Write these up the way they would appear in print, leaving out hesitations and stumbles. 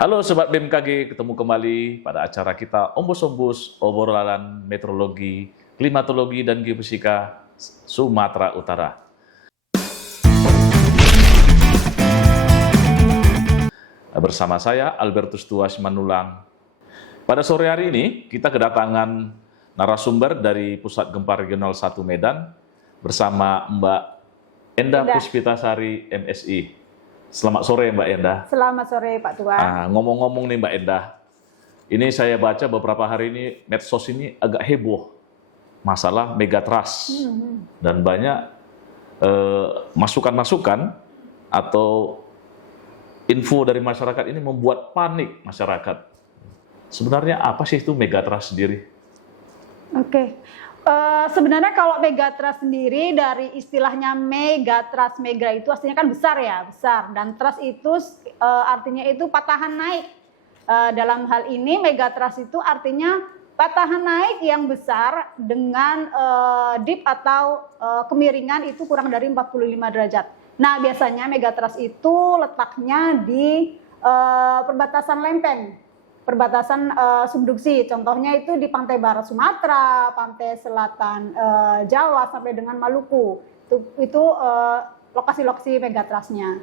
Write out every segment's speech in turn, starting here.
Halo Sobat BMKG, ketemu kembali pada acara kita Ombus-Ombus, obrolan meteorologi, klimatologi, dan geofisika Sumatera Utara. Bersama saya, Albertus Tuas Manulang. Pada sore hari ini, kita kedatangan narasumber dari Pusat Gempa Regional 1 Medan bersama Mbak Endah Puspitasari, MSI. Selamat sore Mbak Endah. Selamat sore Pak Tua. Ngomong-ngomong nih Mbak Endah, ini saya baca beberapa hari ini medsos ini agak heboh masalah megatrust dan banyak masukan-masukan atau info dari masyarakat ini membuat panik masyarakat. Sebenarnya apa sih itu megatrust sendiri? Oke. Sebenarnya kalau megatrust sendiri dari istilahnya megatrust, mega itu artinya kan besar ya, besar, dan trust itu artinya itu patahan naik. Dalam hal ini megatrust itu artinya patahan naik yang besar dengan dip atau kemiringan itu kurang dari 45 derajat. Nah, biasanya megatrust itu letaknya di perbatasan lempeng. Perbatasan subduksi, contohnya itu di pantai barat Sumatera, pantai selatan Jawa sampai dengan Maluku. Itu lokasi-lokasi megatrustnya.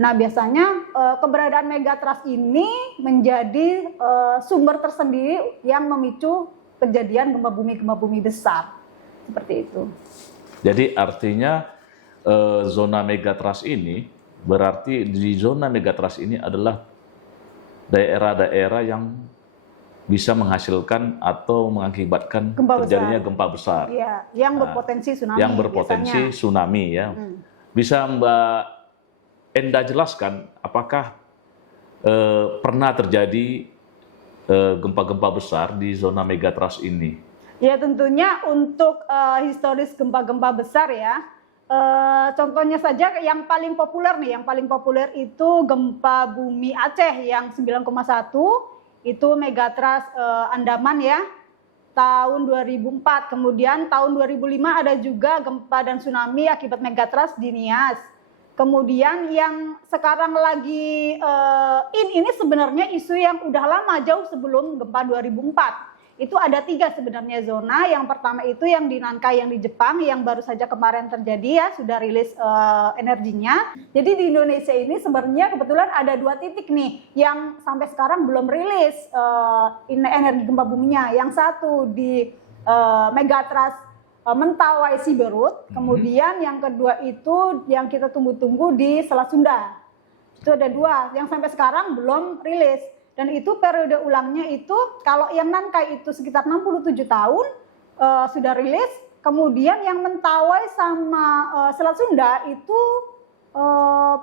Nah, biasanya keberadaan megatrust ini menjadi sumber tersendiri yang memicu kejadian gempa bumi besar. Seperti itu. Jadi artinya zona megatrust ini berarti di zona megatrust ini adalah daerah-daerah yang bisa menghasilkan atau mengakibatkan terjadinya gempa besar. Ya, yang berpotensi tsunami. Yang berpotensi biasanya tsunami ya. Bisa Mbak Endah jelaskan apakah pernah terjadi gempa-gempa besar di zona megatrust ini? Ya, tentunya untuk historis gempa-gempa besar ya. Contohnya saja yang paling populer nih, yang paling populer itu gempa bumi Aceh yang 9,1 itu megatrust Andaman ya, tahun 2004. Kemudian tahun 2005 ada juga gempa dan tsunami akibat megatrust di Nias. Kemudian yang sekarang lagi ini sebenarnya isu yang udah lama, jauh sebelum gempa 2004. Itu ada 3 sebenarnya zona. Yang pertama itu yang di Nankai yang di Jepang yang baru saja kemarin terjadi ya, sudah rilis energinya. Jadi di Indonesia ini sebenarnya kebetulan ada 2 titik nih yang sampai sekarang belum rilis energi gempa buminya. Yang satu di megatrust Mentawai Siberut, kemudian yang kedua itu yang kita tunggu-tunggu di Selat Sunda. Itu ada 2 yang sampai sekarang belum rilis. Dan itu periode ulangnya itu kalau yang Nankai itu sekitar 67 tahun sudah rilis. Kemudian yang Mentawai sama Selat Sunda itu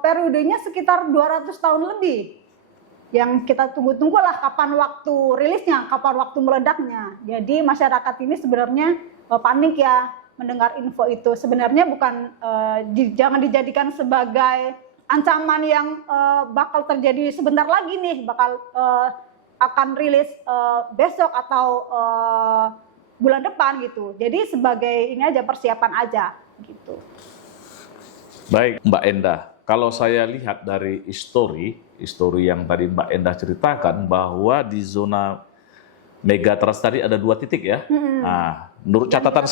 periodenya sekitar 200 tahun lebih. Yang kita tunggu-tunggu lah kapan waktu rilisnya, kapan waktu meledaknya. Jadi masyarakat ini sebenarnya panik ya mendengar info itu. Sebenarnya bukan jangan dijadikan sebagai ancaman yang bakal terjadi sebentar lagi nih, bakal akan rilis besok atau bulan depan gitu. Jadi sebagai ini aja, persiapan aja gitu. Baik Mbak Endah, kalau saya lihat dari histori yang tadi Mbak Endah ceritakan bahwa di zona megatrust tadi ada 2 titik ya. Nah, menurut catatan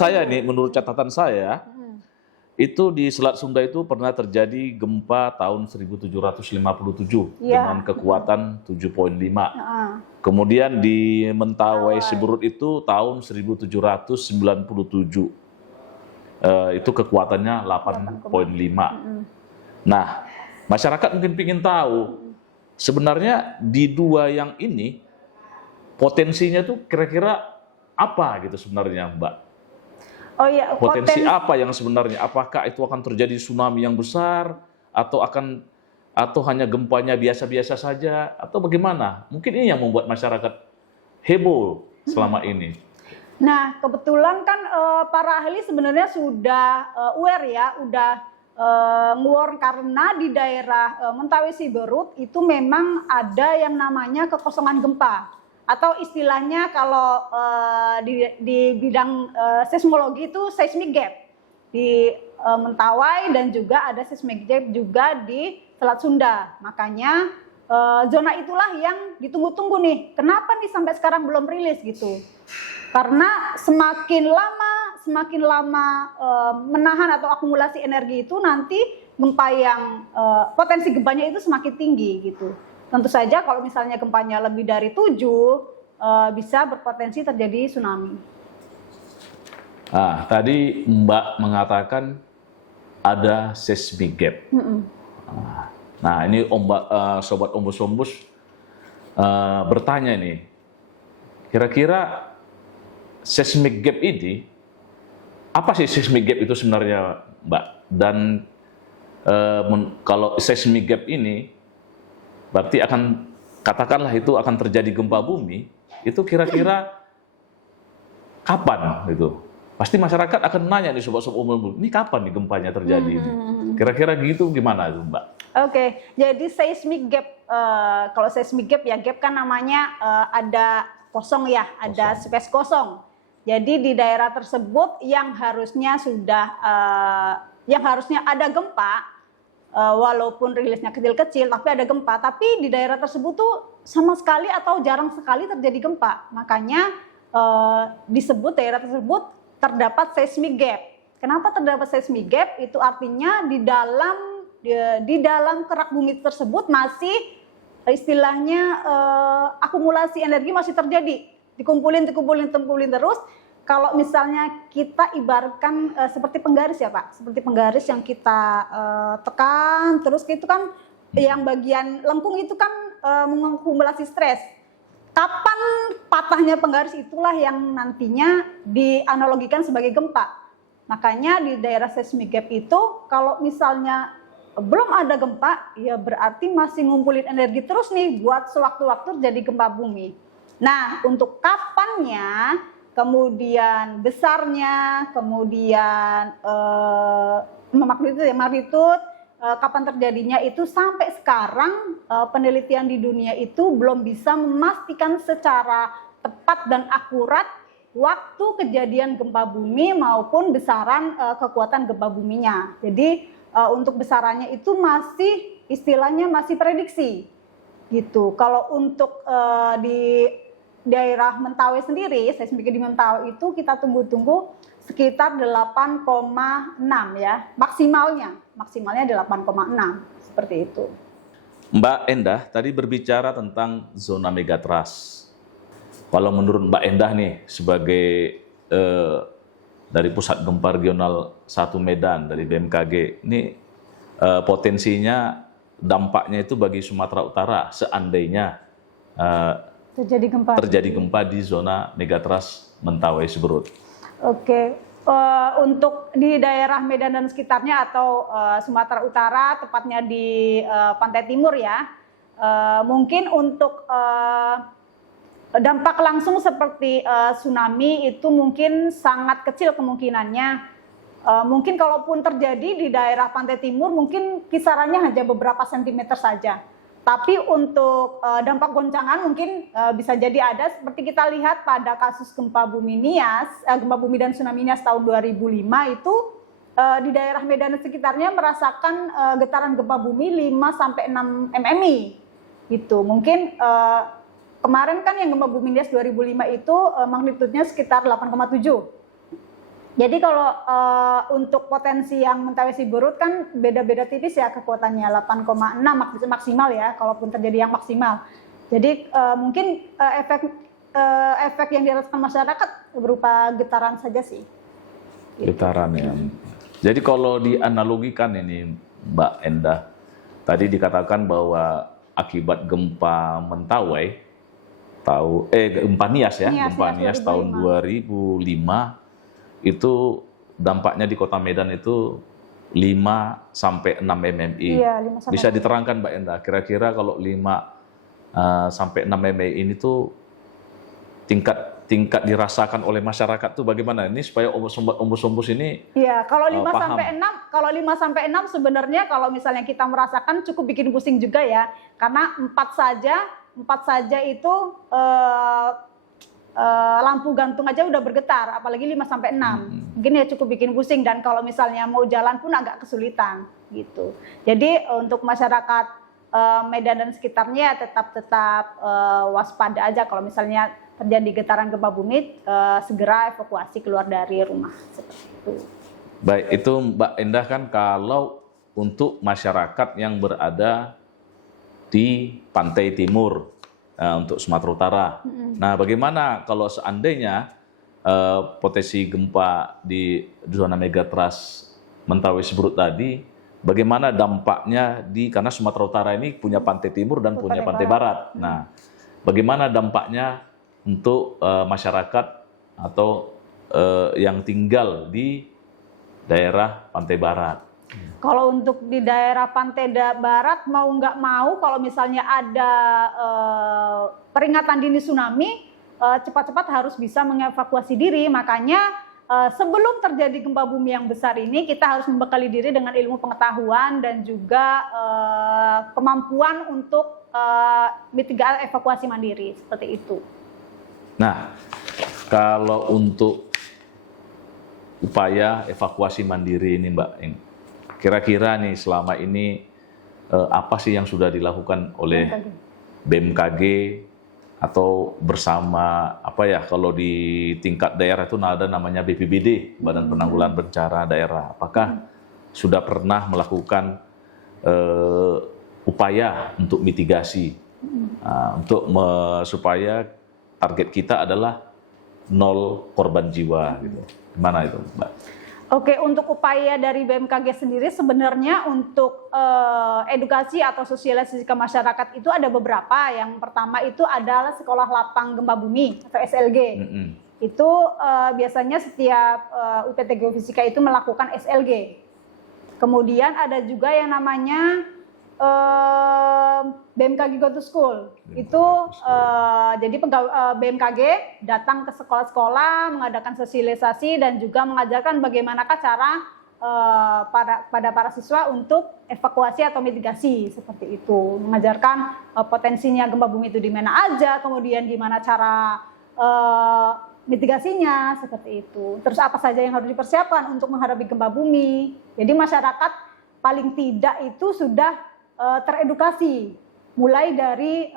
saya itu di Selat Sunda itu pernah terjadi gempa tahun 1757 dengan kekuatan 7,5. Kemudian di Mentawai Siberut itu tahun 1797. Itu kekuatannya 8,5. Nah, masyarakat mungkin ingin tahu sebenarnya di 2 yang ini potensinya tuh kira-kira apa gitu sebenarnya Mbak? Oh iya, potensi apa yang sebenarnya? Apakah itu akan terjadi tsunami yang besar atau hanya gempanya biasa-biasa saja atau bagaimana? Mungkin ini yang membuat masyarakat heboh selama ini. Nah, kebetulan kan para ahli sebenarnya sudah aware ya, udah nge-warn karena di daerah Mentawai Siberut itu memang ada yang namanya kekosongan gempa. Atau istilahnya kalau di bidang seismologi itu seismic gap di Mentawai dan juga ada seismic gap juga di Selat Sunda. Makanya zona itulah yang ditunggu-tunggu nih. Kenapa nih sampai sekarang belum rilis gitu? Karena semakin lama menahan atau akumulasi energi itu nanti gempa yang potensi gempanya itu semakin tinggi gitu. Tentu saja kalau misalnya gempanya lebih dari 7 bisa berpotensi terjadi tsunami. Tadi Mbak mengatakan ada seismic gap. Nah, ini sobat Ombus bertanya nih, kira-kira seismic gap ini, apa sih seismic gap itu sebenarnya, Mbak? Dan kalau seismic gap ini, berarti katakanlah itu akan terjadi gempa bumi, itu kira-kira kapan gitu? Pasti masyarakat akan nanya nih sobat-sobat Ombus, ini kapan nih gempanya terjadi? Kira-kira gitu gimana itu, Mbak? Oke, jadi seismic gap, kalau seismic gap ya, gap kan namanya ada kosong ya, ada space kosong. Jadi di daerah tersebut yang harusnya ada gempa, walaupun rilisnya kecil-kecil, tapi ada gempa. Tapi di daerah tersebut tuh sama sekali atau jarang sekali terjadi gempa. Makanya disebut daerah tersebut terdapat seismic gap. Kenapa terdapat seismic gap? Itu artinya di dalam kerak bumi tersebut masih istilahnya akumulasi energi masih terjadi, dikumpulin terus. Kalau misalnya kita ibaratkan seperti penggaris ya Pak, seperti penggaris yang kita tekan terus itu kan yang bagian lengkung itu kan mengakumulasi stres. Kapan patahnya penggaris itulah yang nantinya dianalogikan sebagai gempa. Makanya di daerah seismic gap itu kalau misalnya belum ada gempa, ya berarti masih ngumpulin energi terus nih buat sewaktu-waktu terjadi gempa bumi. Nah, untuk kapannya, kemudian besarnya, kemudian magnitude, kapan terjadinya itu sampai sekarang penelitian di dunia itu belum bisa memastikan secara tepat dan akurat waktu kejadian gempa bumi maupun besaran kekuatan gempa buminya. Jadi untuk besarannya itu masih istilahnya masih prediksi gitu. Kalau untuk di daerah Mentawai sendiri, seismik di Mentawai itu kita tunggu-tunggu sekitar 8,6 ya, maksimalnya 8,6 seperti itu. Mbak Endah tadi berbicara tentang zona megatrust. Kalau menurut Mbak Endah nih sebagai dari Pusat Gempa Regional 1 Medan dari BMKG, ini potensinya dampaknya itu bagi Sumatera Utara seandainya terjadi gempa di zona megatrust Mentawai Siberut. Oke, untuk di daerah Medan dan sekitarnya atau Sumatera Utara, tepatnya di pantai timur ya, mungkin untuk dampak langsung seperti tsunami itu mungkin sangat kecil kemungkinannya. Mungkin kalaupun terjadi di daerah pantai timur, mungkin kisarannya hanya beberapa sentimeter saja. Tapi untuk dampak goncangan mungkin bisa jadi ada seperti kita lihat pada kasus gempa bumi Nias, gempa bumi dan tsunami Nias tahun 2005 itu di daerah Medan dan sekitarnya merasakan getaran gempa bumi 5 sampai 6 mmi. Gitu. Mungkin kemarin kan yang gempa bumi Nias 2005 itu magnitudenya sekitar 8,7. Jadi kalau untuk potensi yang Mentawai Siberut kan beda-beda tipis ya kekuatannya, 8,6 maksimal ya, kalaupun terjadi yang maksimal. Jadi mungkin efek yang dirasakan masyarakat berupa getaran saja sih. Getaran ya. Jadi kalau dianalogikan ini Mbak Endah, tadi dikatakan bahwa akibat gempa Mentawai, gempa Nias ya, gempa Nias tahun 2005, itu dampaknya di Kota Medan itu 5 sampai 6 mmi. Iya, 5 Bisa diterangkan Mbak Endah, kira-kira kalau 5 sampai 6 mmi ini tuh tingkat dirasakan oleh masyarakat tuh bagaimana? Ini supaya ombus-ombus ini iya, kalau 5 sampai 6 sebenarnya kalau misalnya kita merasakan cukup bikin pusing juga ya. Karena 4 saja itu lampu gantung aja udah bergetar, apalagi 5 sampai 6. Mungkin ya cukup bikin pusing dan kalau misalnya mau jalan pun agak kesulitan gitu. Jadi untuk masyarakat Medan dan sekitarnya tetap waspada aja. Kalau misalnya terjadi getaran gempa bumi, segera evakuasi keluar dari rumah. Seperti itu. Baik, itu Mbak Endah kan kalau untuk masyarakat yang berada di pantai timur untuk Sumatera Utara. Nah, bagaimana kalau seandainya potensi gempa di zona megatrust Mentawai Siberut tadi, bagaimana dampaknya karena Sumatera Utara ini punya pantai timur dan punya pantai barat. Nah, bagaimana dampaknya untuk masyarakat atau yang tinggal di daerah pantai barat? Kalau untuk di daerah pantai barat, mau nggak mau, kalau misalnya ada peringatan dini tsunami, cepat-cepat harus bisa mengevakuasi diri. Makanya sebelum terjadi gempa bumi yang besar ini, kita harus membekali diri dengan ilmu pengetahuan dan juga kemampuan untuk mitigasi evakuasi mandiri, seperti itu. Nah, kalau untuk upaya evakuasi mandiri ini Mbak, kira-kira nih selama ini apa sih yang sudah dilakukan oleh BMKG atau bersama kalau di tingkat daerah itu ada namanya BPBD, Badan Penanggulangan Bencana Daerah. Apakah sudah pernah melakukan upaya untuk mitigasi supaya target kita adalah 0 korban jiwa gitu. Gimana itu, Mbak? Oke, untuk upaya dari BMKG sendiri sebenarnya untuk edukasi atau sosialisasi ke masyarakat itu ada beberapa. Yang pertama itu adalah Sekolah Lapang Gempa Bumi atau SLG. Itu biasanya setiap UPT Geofisika itu melakukan SLG. Kemudian ada juga yang namanya BMKG Go to School. Itu jadi BMKG datang ke sekolah-sekolah, mengadakan sosialisasi dan juga mengajarkan bagaimanakah cara pada para siswa untuk evakuasi atau mitigasi, seperti itu. Mengajarkan potensinya gempa bumi itu di mana aja, kemudian gimana cara mitigasinya, seperti itu. Terus apa saja yang harus dipersiapkan untuk menghadapi gempa bumi. Jadi masyarakat paling tidak itu sudah teredukasi mulai dari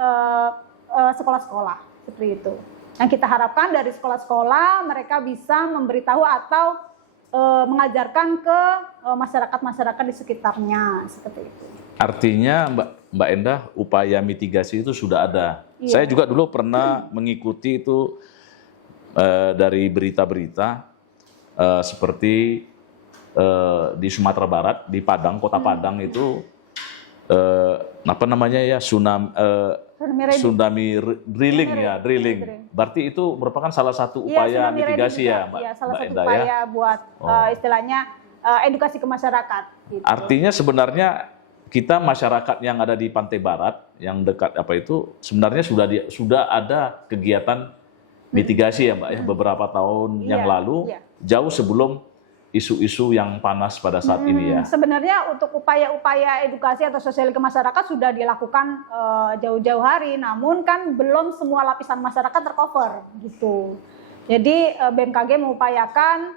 sekolah-sekolah, seperti itu. Yang kita harapkan dari sekolah-sekolah mereka bisa memberitahu atau mengajarkan ke masyarakat-masyarakat di sekitarnya, seperti itu. Artinya Mbak Endah, upaya mitigasi itu sudah ada. Iya. Saya juga dulu pernah mengikuti itu dari berita-berita seperti di Sumatera Barat, di Padang, kota Padang itu tsunami drilling. Berarti itu merupakan salah satu upaya mitigasi ya, Mbak. Iya, salah Mbak satu Endah, upaya ya? buat istilahnya edukasi ke masyarakat. Gitu. Artinya sebenarnya kita masyarakat yang ada di pantai barat, yang dekat sebenarnya sudah ada kegiatan mitigasi ya, Mbak, ya, beberapa tahun yang lalu, jauh sebelum isu-isu yang panas pada saat ini ya. Sebenarnya untuk upaya-upaya edukasi atau sosial ke masyarakat sudah dilakukan jauh-jauh hari, namun kan belum semua lapisan masyarakat tercover gitu. Jadi BMKG mengupayakan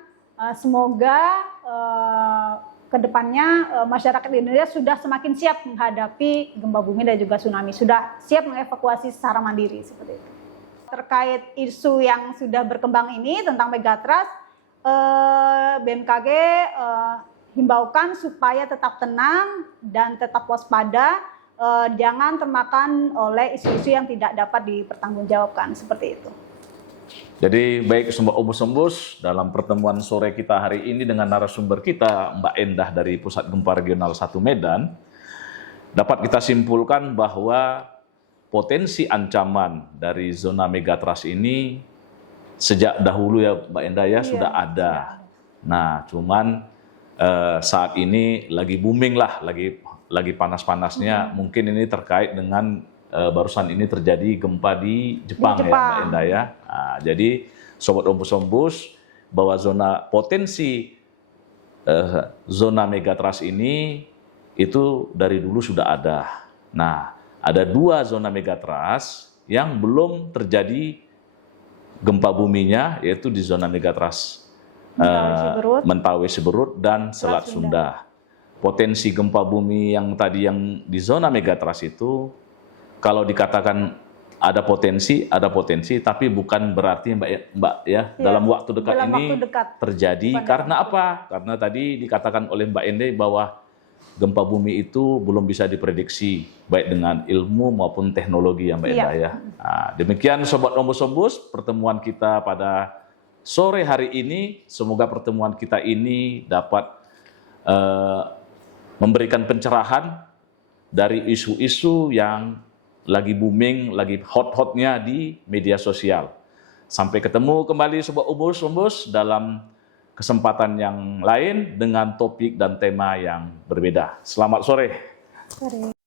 semoga kedepannya masyarakat di Indonesia sudah semakin siap menghadapi gempa bumi dan juga tsunami, sudah siap mengevakuasi secara mandiri seperti itu. Terkait isu yang sudah berkembang ini tentang megatrust, BMKG himbaukan supaya tetap tenang dan tetap waspada, jangan termakan oleh isu-isu yang tidak dapat dipertanggungjawabkan, seperti itu. Jadi baik Sobat Ombus-Ombus, dalam pertemuan sore kita hari ini dengan narasumber kita Mbak Endah dari Pusat Gempa Regional 1 Medan, dapat kita simpulkan bahwa potensi ancaman dari zona megatrust ini sejak dahulu ya Mbak Endah ya, sudah ada. Nah, cuman saat ini lagi booming lah, lagi panas-panasnya. Mungkin ini terkait dengan barusan ini terjadi gempa di Jepang. Ya Mbak Endah ya. Nah, jadi Sobat Ombus-Ombus, bahwa potensi zona megatrust ini itu dari dulu sudah ada. Nah, ada 2 zona megatrust yang belum terjadi gempa buminya, yaitu di zona megatrust Mentawai Siberut dan Selat Sunda. potensi gempa bumi yang tadi yang di zona megatrust itu, kalau dikatakan ada potensi, tapi bukan berarti Mbak ya, dalam waktu dekat dalam ini waktu dekat. terjadi. Karena apa? Karena tadi dikatakan oleh Mbak Ende bahwa gempa bumi itu belum bisa diprediksi baik dengan ilmu maupun teknologi ya Mbak Enda ya. Nah, demikian Sobat Ombus, pertemuan kita pada sore hari ini. Semoga pertemuan kita ini dapat memberikan pencerahan dari isu-isu yang lagi booming, lagi hot-hotnya di media sosial. Sampai ketemu kembali Sobat Ombus dalam kesempatan yang lain dengan topik dan tema yang berbeda. Selamat sore. Sore.